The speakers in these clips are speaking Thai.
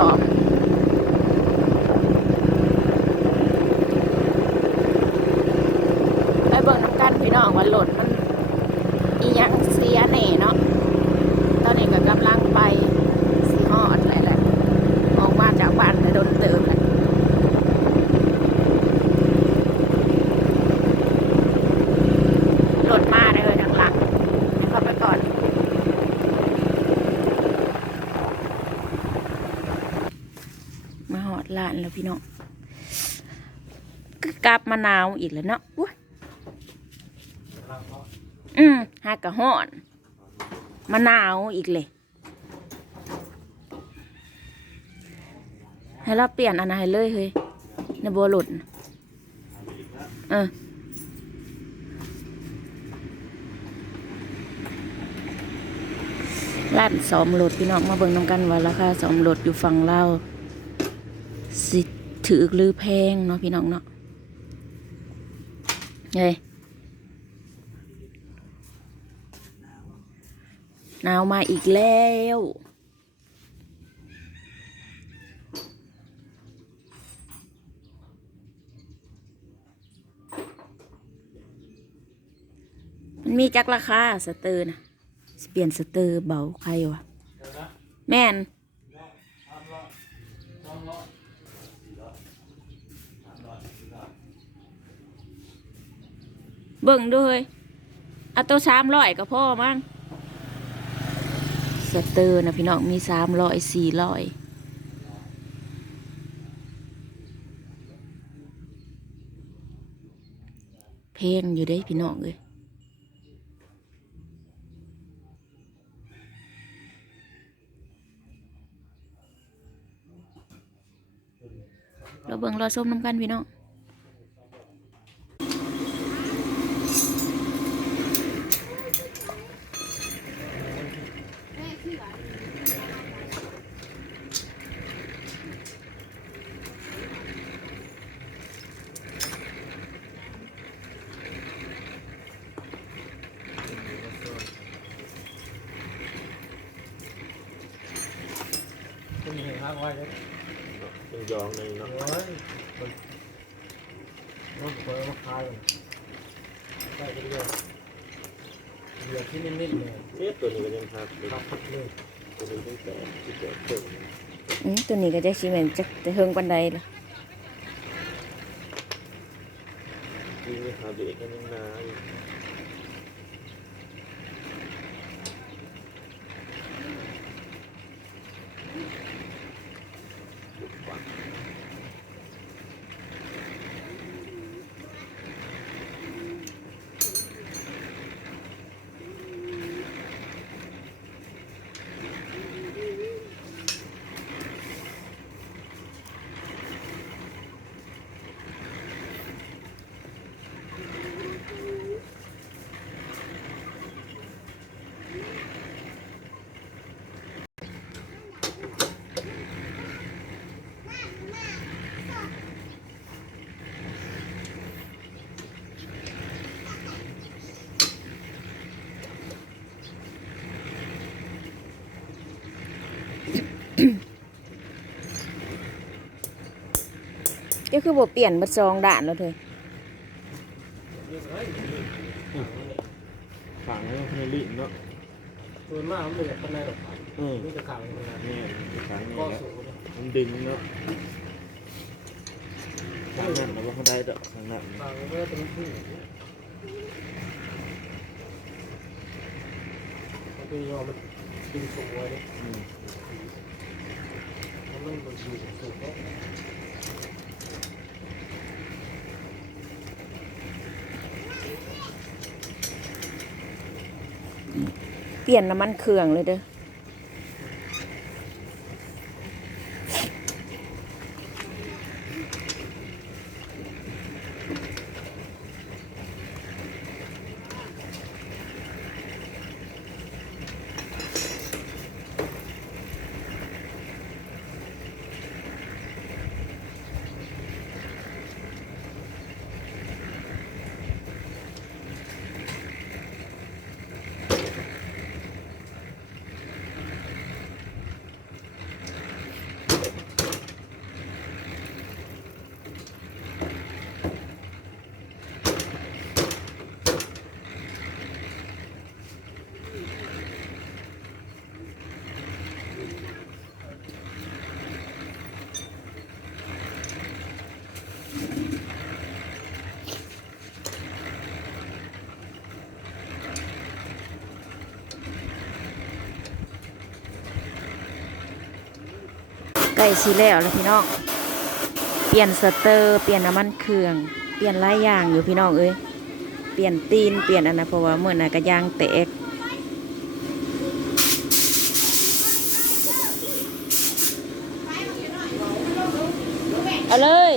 少。านแล้วพี่น้องก็กลับมะนาวอีกแล้วเนาะอืมหากะห่อนมะนาวอีกเลย ให้เราเปลี่ยนอันไหนเลยเฮ้ยในบัวหลุดเออร้านสอมโหลดพี่น้องมาเบิ่งน้ำกันว่าราคาสอมโหลดอยู่ฝั่งเรา ถือหรือแพงเนาะพี่น้องเนาะเฮ้ยหนาวมาอีกแล้วมันมีจักราคาสเตอร์นะเปลี่ยนสเตอร์เบาใครวะแม่น เบิ่งด้วยเอาตัวสามร้อยก็พอมั้งสเตอร์นะพี่น้องมีสามร้อยสี่ร้อยเพลงอยู่ได้พี่น้องเลยเราเบิ่งเราส้มน้ำกันพี่น้อง เห็นห้างไว้เลยยังยองเลยเนาะโอ้ยมันมันเปิดมาขายใส่ไปเรื่อยเหลือที่นิ่มๆเลยเอ๊ะตัวนี้ก็ยังพักเลยขับพักเลยตัวนี้ตั้งแต่ที่เกิดเกิดอืมตัวนี้ก็จะชิเมนจะจะเฮิงปันใดล่ะที่นี่หาเบรกกันยังนาอ คือบ่เปลี่ยนบัดซองด่านแล้วเถอะฝังแล้วในลิ้นเนาะส่วนมากมันเหลือข้างในหรอกอืมนี่จะขาวขนาดนี่ฝังนี่ก็แล้วสูงมันดึงเนาะทางนั้นเราก็ได้ดอกทางนั้นขาวไม่ได้เป็นที่มันเป็นยอมันดึงสูงไว้เลยอืมมันต้องมันสูงสูงเนาะ เปลี่ยนน้ำมันเครื่องเลยเด้อ กล้สิแล้วแล้วพี่น้องเปลี่ยนสเตอร์ เปลี่ยนน้ำมันเครื่อง เปลี่ยนหลายอย่างอยู่พี่น้องเอ้ยเปลี่ยนตีนเปลี่ยนอันนะเพราะว่าเมื่อน่ะก็ยางแตกเอาเลย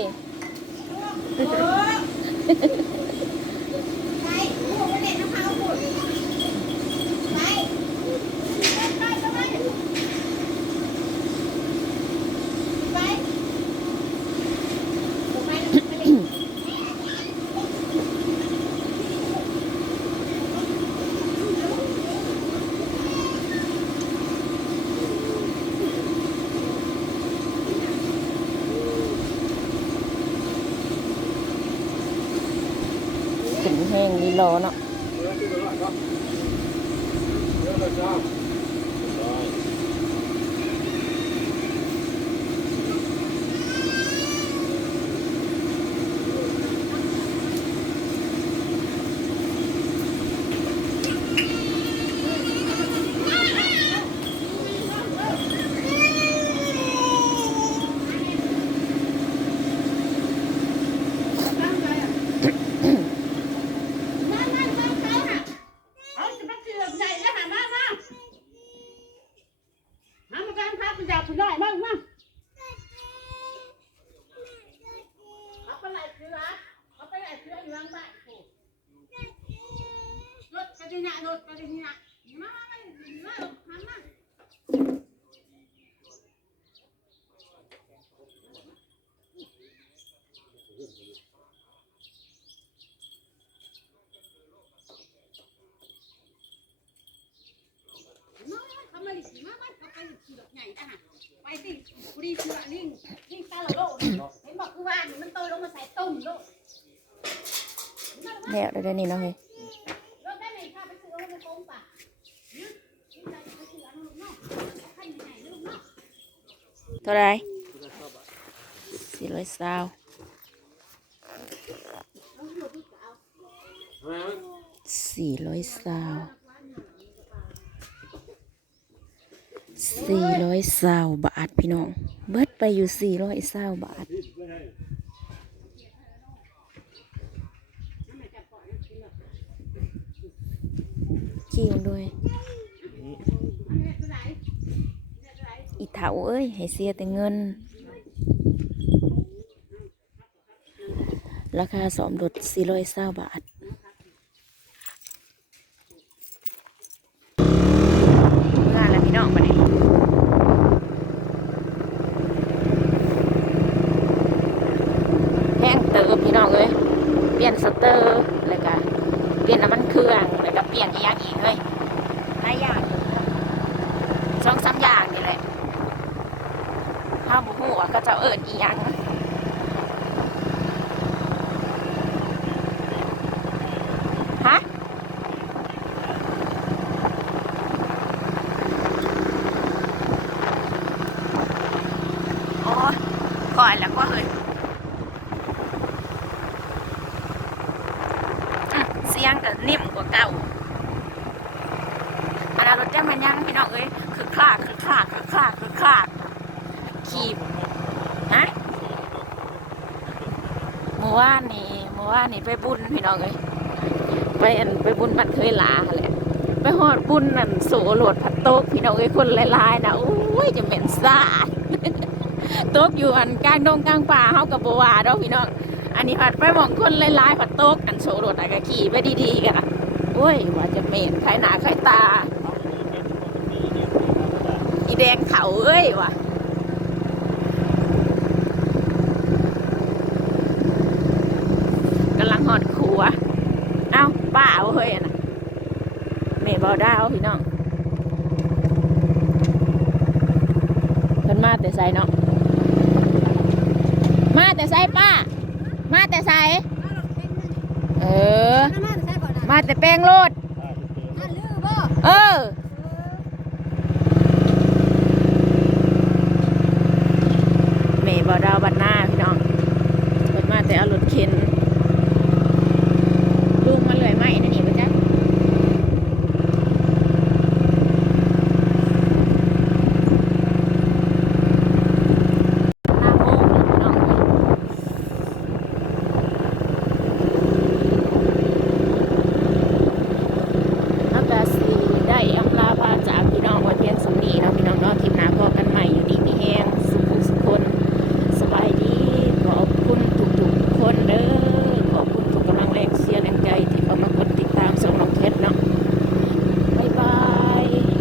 ขึ้นแห้งนี่รอเนาะ เรือที่ตลาดเนาะเรือเราเจ้า ร้อย เอาจะมาเกือบใหญ่แล้วหามามาหามาการพาคุณยาคุณได้มามาเอาไปไหนเสือเอาไปไหนเสืออยู่หลังบ้านโอ้ รถกระดิ่งรถกระดิ่งมามามามามา เท่าไรสี่ร้อยสาวสี่ร้อยสาวสี่ร้อยสาวบาทพี่น้อง เบิดไปอยู่สี่ร้อยสาวบาทขี้มันด้วย อีเถาเอ้ย ให้เสียแต่เงิน ราคาสอมรถสี่ร้อยเศร้าบาท เมื่อแล้วพี่น้องมาเนี่ยแห้งเติมพี่น้องเอ้ย เปลี่ยนสเตอร์แล้วก็เปลี่ยนน้ำมันเครื่องแล้วก็เปลี่ยนอีกอย่างอีกเฮ้ยหลายอย่างอยู่สองสามอย่างนี่แหละถ้าบุหัวาก็จะเอิญอีกอย่างนะฮะ โอ้ยก่อนแล้วก็เฮ้ยอืมเสียงก็นิ่มกว่าเก่าอันนั้น รถแจ้งมันยังพี่น้องเอ้ยคือคลากคือคลากคือคลากคือคลากขีบฮะเมื่อวานนี่เมื่อวานนี่ไปบุญพี่น้องเอ้ยไปอันไปบุญบัดเคยลาแหละไปหอดบุญนั่นโสโหลดผัดโต๊ะพี่น้องเอ้ยคนลายๆนะโอ้ยจะเหม็นสาดตกอยู่อันกลางดงกลางป่าเฮากับบัวาดอกพี่น้องอันนี้ผัดไปมองคนลายๆผัดโต๊กอันโซรถอะก็ขี่ไปดีๆกันโอ้ยว่าจะเหม็นใครหนาใครตา อีแดงเขาเอ้ยว่ะกำลังหอดขัว เอ้าป้าเอาเฮ้ยอะนะเมย์บอดาวพี่น้องเพิ่นมาแต่ใส่เนาะมาแต่ไซป้า มาแต่ไซเออ มาแต่แป้งโลด บ่อดาวบันหน้าพี่น้องเปิดมาแต่เอารถเข็น